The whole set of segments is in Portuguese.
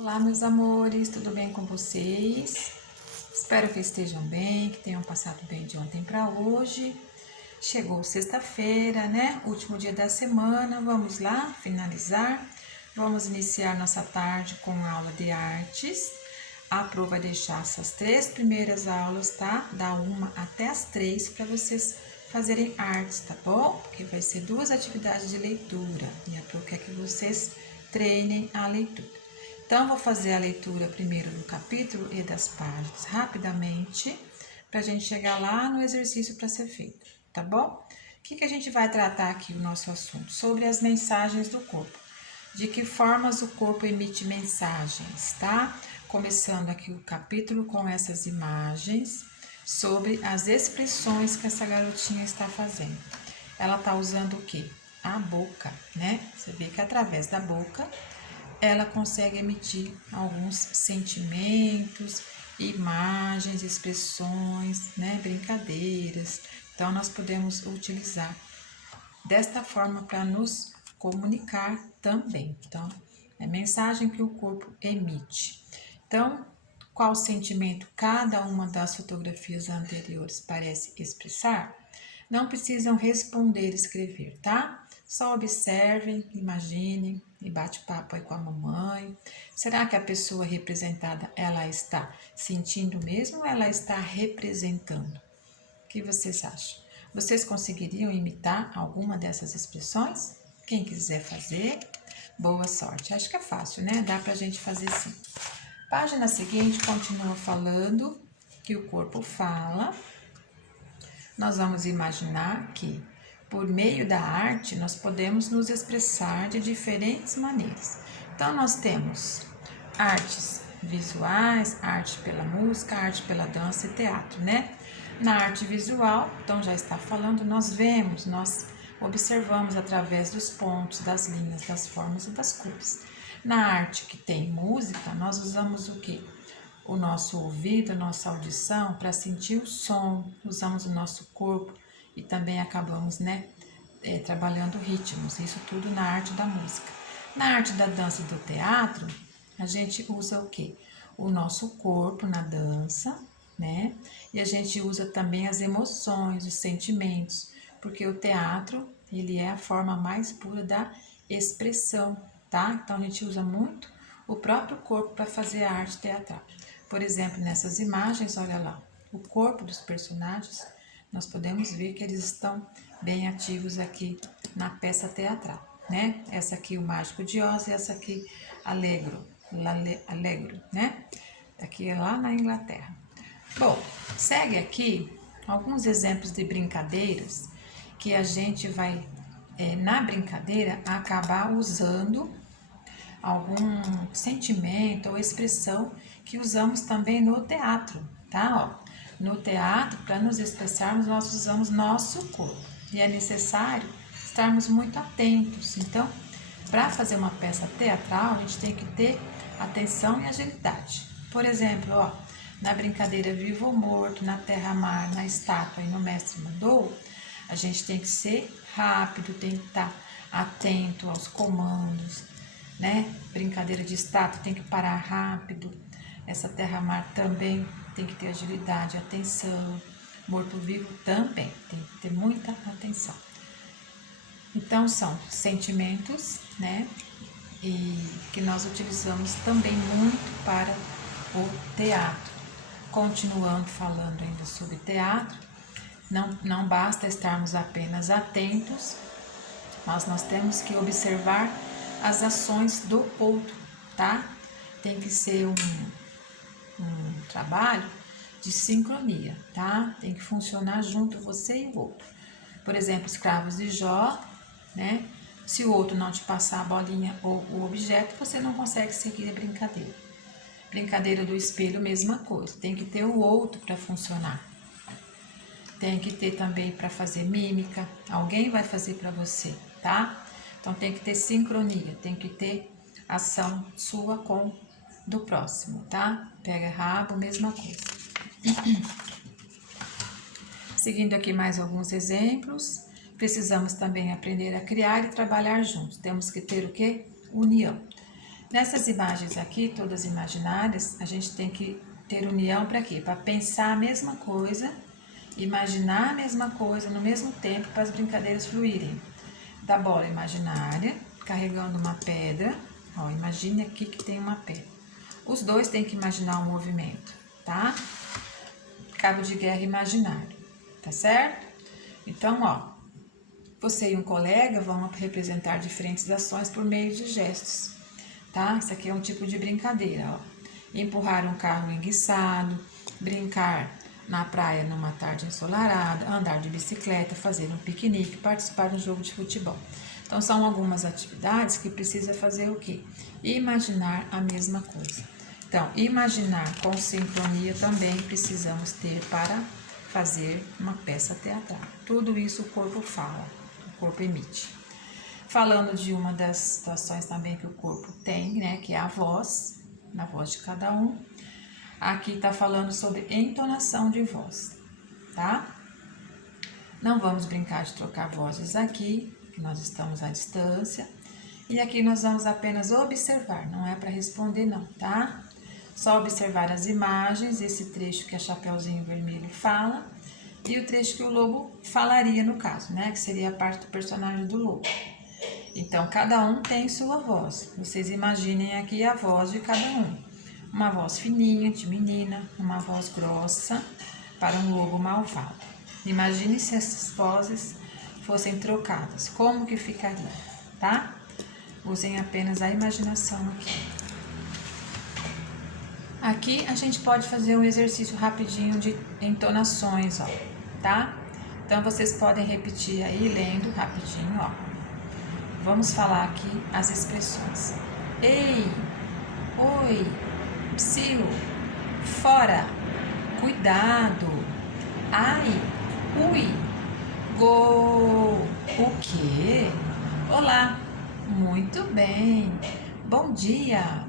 Olá, meus amores, tudo bem com vocês? Espero que estejam bem, que tenham passado bem de ontem para hoje. Chegou sexta-feira, né? Último dia da semana. Vamos lá finalizar. Vamos iniciar nossa tarde com a aula de artes. A Pro vai deixar essas 3 primeiras aulas, tá? Da 1 até as 3 para vocês fazerem artes, tá bom? Porque vai ser 2 atividades de leitura e a Pro quer que vocês treinem a leitura. Então, vou fazer a leitura primeiro do capítulo e das páginas rapidamente, para a gente chegar lá no exercício para ser feito, tá bom? O que a gente vai tratar aqui, o nosso assunto? Sobre as mensagens do corpo. De que formas o corpo emite mensagens, tá? Começando aqui o capítulo com essas imagens sobre as expressões que essa garotinha está fazendo. Ela está usando o quê? A boca, né? Você vê que através da boca ela consegue emitir alguns sentimentos, imagens, expressões, né, brincadeiras. Então, nós podemos utilizar desta forma para nos comunicar também. Então, é mensagem que o corpo emite. Então, qual sentimento cada uma das fotografias anteriores parece expressar? Não precisam responder, escrever, tá? Só observem, imaginem e bate papo aí com a mamãe. Será que a pessoa representada, ela está sentindo mesmo ou ela está representando? O que vocês acham? Vocês conseguiriam imitar alguma dessas expressões? Quem quiser fazer, boa sorte. Acho que é fácil, né? Dá pra gente fazer sim. Página seguinte continua falando que o corpo fala. Nós vamos imaginar que, por meio da arte, nós podemos nos expressar de diferentes maneiras. Então, nós temos artes visuais, arte pela música, arte pela dança e teatro, né? Na arte visual, então já está falando, nós vemos, nós observamos através dos pontos, das linhas, das formas e das cores. Na arte que tem música, nós usamos o quê? O nosso ouvido, a nossa audição para sentir o som, usamos o nosso corpo e também acabamos, né, trabalhando ritmos, isso tudo na arte da música. Na arte da dança e do teatro, a gente usa o quê? O nosso corpo na dança, né, e a gente usa também as emoções, os sentimentos, porque o teatro, ele é a forma mais pura da expressão, tá? Então a gente usa muito o próprio corpo para fazer a arte teatral. Por exemplo, nessas imagens, olha lá, o corpo dos personagens, nós podemos ver que eles estão bem ativos aqui na peça teatral, né? Essa aqui o Mágico de Oz e essa aqui Allegro, né? Aqui é lá na Inglaterra. Bom, segue aqui alguns exemplos de brincadeiras que a gente vai, na brincadeira, acabar usando algum sentimento ou expressão que usamos também no teatro, tá? Ó, no teatro, para nos expressarmos, nós usamos nosso corpo e é necessário estarmos muito atentos. Então, para fazer uma peça teatral, a gente tem que ter atenção e agilidade. Por exemplo, ó, na brincadeira Vivo ou Morto, na Terra-Mar, na Estátua e no Mestre Mandou, a gente tem que ser rápido, tem que estar atento aos comandos, né? Brincadeira de estátua tem que parar rápido. Essa Terra-Mar também tem que ter agilidade, atenção. Morto-vivo também tem que ter muita atenção. Então, são sentimentos, né? E que nós utilizamos também muito para o teatro. Continuando falando ainda sobre teatro, não basta estarmos apenas atentos, mas nós temos que observar as ações do outro, tá? Tem que ser um trabalho de sincronia, tá? Tem que funcionar junto você e o outro. Por exemplo, escravos de Jó, né? Se o outro não te passar a bolinha ou o objeto, você não consegue seguir a brincadeira. Brincadeira do espelho, mesma coisa. Tem que ter o outro para funcionar. Tem que ter também para fazer mímica. Alguém vai fazer para você, tá? Então tem que ter sincronia, tem que ter ação sua com do próximo, tá? Pega rabo, mesma coisa. Seguindo aqui mais alguns exemplos, precisamos também aprender a criar e trabalhar juntos. Temos que ter o quê? União. Nessas imagens aqui, todas imaginárias, a gente tem que ter união para quê? Para pensar a mesma coisa, imaginar a mesma coisa no mesmo tempo para as brincadeiras fluírem. Da bola imaginária, carregando uma pedra, ó, imagine aqui que tem uma pedra. Os dois têm que imaginar o movimento, tá? Cabo de guerra imaginário, tá certo? Então, ó, você e um colega vão representar diferentes ações por meio de gestos, tá? Isso aqui é um tipo de brincadeira, ó. Empurrar um carro enguiçado, brincar na praia numa tarde ensolarada, andar de bicicleta, fazer um piquenique, participar de um jogo de futebol. Então, são algumas atividades que precisa fazer o quê? Imaginar a mesma coisa. Então, imaginar com sincronia também precisamos ter para fazer uma peça teatral. Tudo isso o corpo fala, o corpo emite. Falando de uma das situações também que o corpo tem, né, que é a voz, na voz de cada um. Aqui tá falando sobre entonação de voz, tá? Não vamos brincar de trocar vozes aqui, que nós estamos à distância. E aqui nós vamos apenas observar, não é para responder não, tá? Só observar as imagens, esse trecho que a Chapeuzinho Vermelho fala e o trecho que o lobo falaria no caso, né? Que seria a parte do personagem do lobo. Então, cada um tem sua voz. Vocês imaginem aqui a voz de cada um. Uma voz fininha, de menina, uma voz grossa para um lobo malvado. Imagine se essas vozes fossem trocadas, como que ficaria, tá? Usem apenas a imaginação aqui. Aqui a gente pode fazer um exercício rapidinho de entonações, ó, tá? Então, vocês podem repetir aí, lendo rapidinho, ó. Vamos falar aqui as expressões. Ei, oi, psiu, fora, cuidado, ai, ui, go, o quê? Olá, muito bem, bom dia,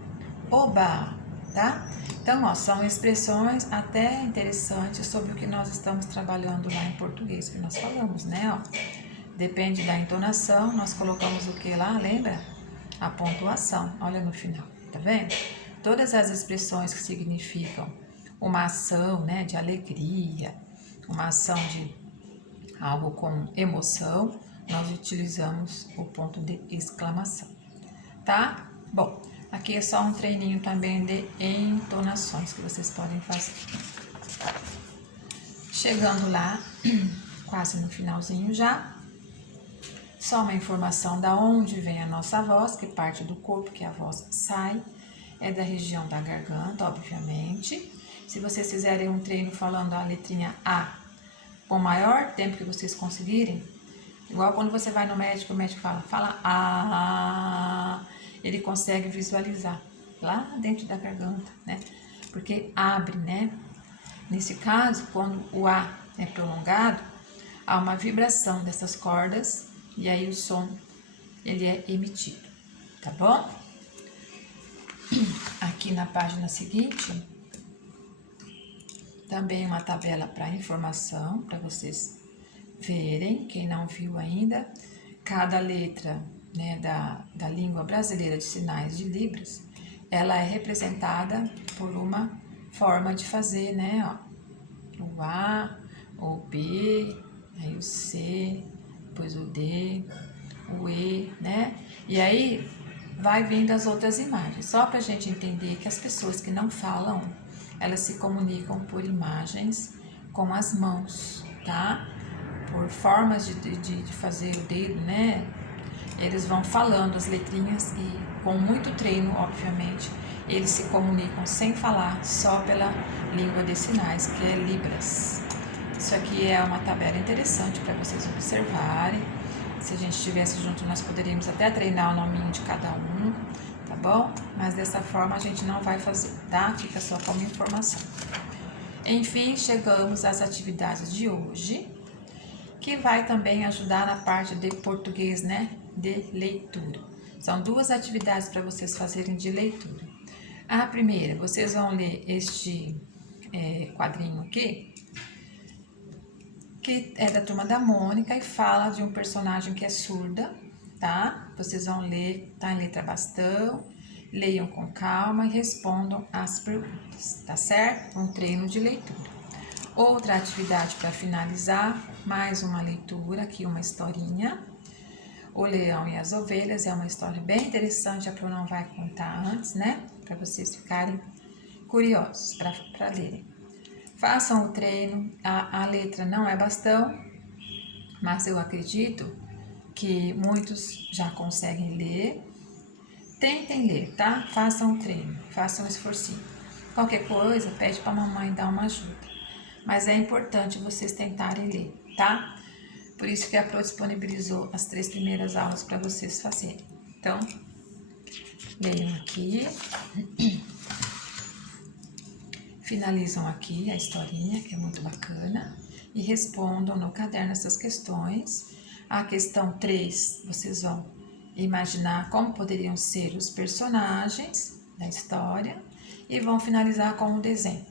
oba, tá? Então, ó, são expressões até interessantes sobre o que nós estamos trabalhando lá em português, que nós falamos, né, ó. Depende da entonação, nós colocamos o que lá, lembra? A pontuação, olha no final, tá vendo? Todas as expressões que significam uma ação, né, de alegria, uma ação de algo com emoção, nós utilizamos o ponto de exclamação, tá? Bom, aqui é só um treininho também de entonações que vocês podem fazer. Chegando lá, quase no finalzinho já, só uma informação da onde vem a nossa voz, que parte do corpo que a voz sai, é da região da garganta, obviamente. Se vocês fizerem um treino falando a letrinha A, com o maior tempo que vocês conseguirem, igual quando você vai no médico, o médico fala A, ele consegue visualizar lá dentro da garganta, né? Porque abre, né? Nesse caso, quando o A é prolongado, há uma vibração dessas cordas e aí o som ele é emitido, tá bom? Aqui na página seguinte, também uma tabela para informação, para vocês verem, quem não viu ainda, cada letra, né, da língua brasileira de sinais de Libras, ela é representada por uma forma de fazer, né, ó, o A, o B, aí o C, depois o D, o E, né, e aí vai vindo as outras imagens, só para a gente entender que as pessoas que não falam, elas se comunicam por imagens com as mãos, tá? Por formas de fazer o dedo, né? Eles vão falando as letrinhas e com muito treino, obviamente, eles se comunicam sem falar, só pela língua de sinais, que é Libras. Isso aqui é uma tabela interessante para vocês observarem. Se a gente estivesse junto, nós poderíamos até treinar o nominho de cada um, tá bom? Mas dessa forma a gente não vai fazer, tá? Fica só como informação. Enfim, chegamos às atividades de hoje, que vai também ajudar na parte de português, né? De leitura. São duas atividades para vocês fazerem de leitura. A primeira, vocês vão ler este quadrinho aqui, que é da Turma da Mônica e fala de um personagem que é surda, tá? Vocês vão ler, tá em letra bastão, Leiam com calma e respondam as perguntas, tá certo? Um treino de leitura. Outra atividade para finalizar, mais uma leitura, aqui uma historinha. O Leão e as Ovelhas é uma história bem interessante, a Pro não vai contar antes, né? Para vocês ficarem curiosos para lerem. Façam o treino, a letra não é bastão, mas eu acredito que muitos já conseguem ler. Tentem ler, tá? Façam o treino, façam um esforcinho. Qualquer coisa, pede para a mamãe dar uma ajuda. Mas é importante vocês tentarem ler, tá? Por isso que a Pro disponibilizou as 3 primeiras aulas para vocês fazerem. Então, leiam aqui. Finalizam aqui a historinha, que é muito bacana. E respondam no caderno essas questões. A questão 3, vocês vão imaginar como poderiam ser os personagens da história. E vão finalizar com o desenho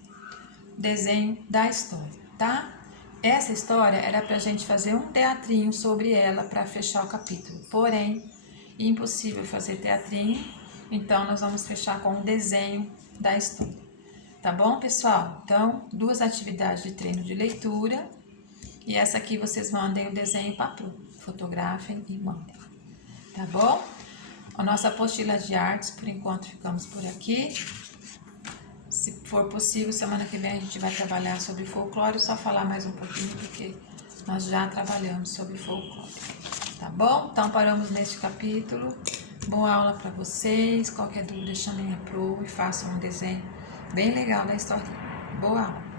da história, tá? Essa história era pra gente fazer um teatrinho sobre ela para fechar o capítulo, porém, impossível fazer teatrinho, então nós vamos fechar com o desenho da história, tá bom, pessoal? Então, 2 atividades de treino de leitura, e essa aqui vocês mandem o desenho para Pro, fotografem e mandem, tá bom? A nossa apostila de artes, por enquanto, ficamos por aqui. Se for possível, semana que vem a gente vai trabalhar sobre folclore, só falar mais um pouquinho, porque nós já trabalhamos sobre folclore, tá bom? Então, paramos neste capítulo. Boa aula para vocês. Qualquer dúvida, chamem a Pro e façam um desenho bem legal da história. Boa aula!